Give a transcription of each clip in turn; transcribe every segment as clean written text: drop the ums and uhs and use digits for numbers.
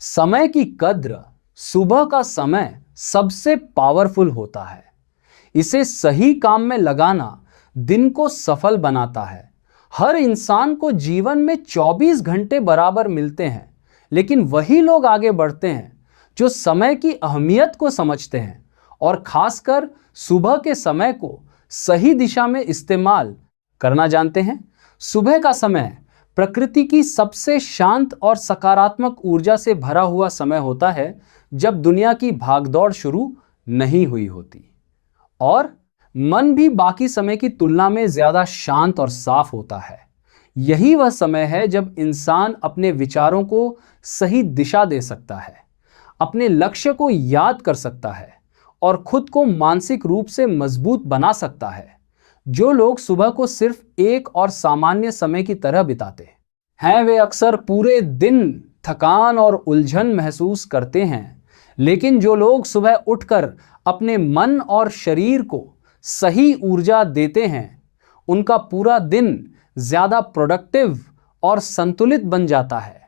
समय की कद्र सुबह का समय सबसे पावरफुल होता है। इसे सही काम में लगाना दिन को सफल बनाता है। हर इंसान को जीवन में 24 घंटे बराबर मिलते हैं, लेकिन वही लोग आगे बढ़ते हैं जो समय की अहमियत को समझते हैं और खासकर सुबह के समय को सही दिशा में इस्तेमाल करना जानते हैं। सुबह का समय प्रकृति की सबसे शांत और सकारात्मक ऊर्जा से भरा हुआ समय होता है, जब दुनिया की भागदौड़ शुरू नहीं हुई होती और मन भी बाकी समय की तुलना में ज्यादा शांत और साफ होता है। यही वह समय है जब इंसान अपने विचारों को सही दिशा दे सकता है, अपने लक्ष्य को याद कर सकता है और खुद को मानसिक रूप से मजबूत बना सकता है। जो लोग सुबह को सिर्फ एक और सामान्य समय की तरह बिताते हैं, वे अक्सर पूरे दिन थकान और उलझन महसूस करते हैं। लेकिन जो लोग सुबह उठकर अपने मन और शरीर को सही ऊर्जा देते हैं, उनका पूरा दिन ज्यादा प्रोडक्टिव और संतुलित बन जाता है।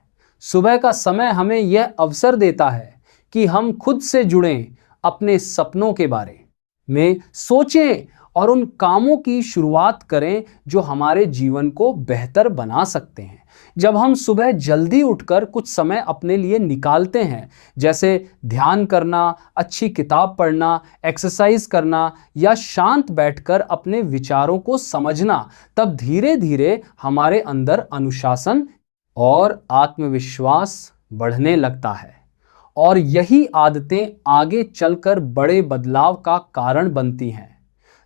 सुबह का समय हमें यह अवसर देता है कि हम खुद से जुड़ें, अपने सपनों के बारे में सोचें और उन कामों की शुरुआत करें जो हमारे जीवन को बेहतर बना सकते हैं। जब हम सुबह जल्दी उठकर कुछ समय अपने लिए निकालते हैं, जैसे ध्यान करना, अच्छी किताब पढ़ना, एक्सरसाइज करना या शांत बैठकर अपने विचारों को समझना, तब धीरे धीरे हमारे अंदर अनुशासन और आत्मविश्वास बढ़ने लगता है और यही आदतें आगे चलकर बड़े बदलाव का कारण बनती हैं।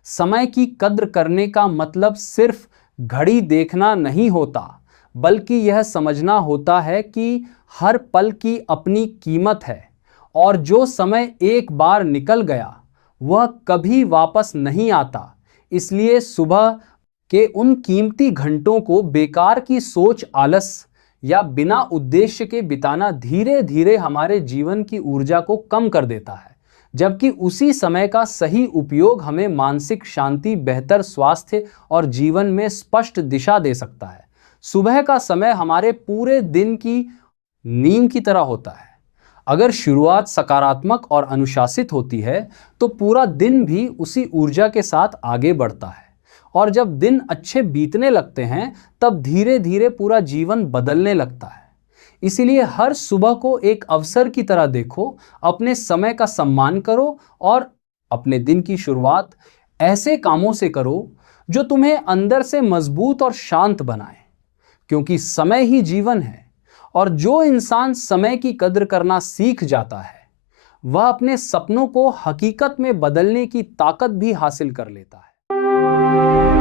समय की कद्र करने का मतलब सिर्फ घड़ी देखना नहीं होता, बल्कि यह समझना होता है कि हर पल की अपनी कीमत है और जो समय एक बार निकल गया वह कभी वापस नहीं आता। इसलिए सुबह के उन कीमती घंटों को बेकार की सोच, आलस या बिना उद्देश्य के बिताना धीरे धीरे हमारे जीवन की ऊर्जा को कम कर देता है, जबकि उसी समय का सही उपयोग हमें मानसिक शांति, बेहतर स्वास्थ्य और जीवन में स्पष्ट दिशा दे सकता है। सुबह का समय हमारे पूरे दिन की नींव की तरह होता है। अगर शुरुआत सकारात्मक और अनुशासित होती है, तो पूरा दिन भी उसी ऊर्जा के साथ आगे बढ़ता है और जब दिन अच्छे बीतने लगते हैं, तब धीरे धीरे पूरा जीवन बदलने लगता है। इसीलिए हर सुबह को एक अवसर की तरह देखो, अपने समय का सम्मान करो और अपने दिन की शुरुआत ऐसे कामों से करो जो तुम्हें अंदर से मजबूत और शांत बनाए, क्योंकि समय ही जीवन है और जो इंसान समय की कद्र करना सीख जाता है, वह अपने सपनों को हकीकत में बदलने की ताकत भी हासिल कर लेता है।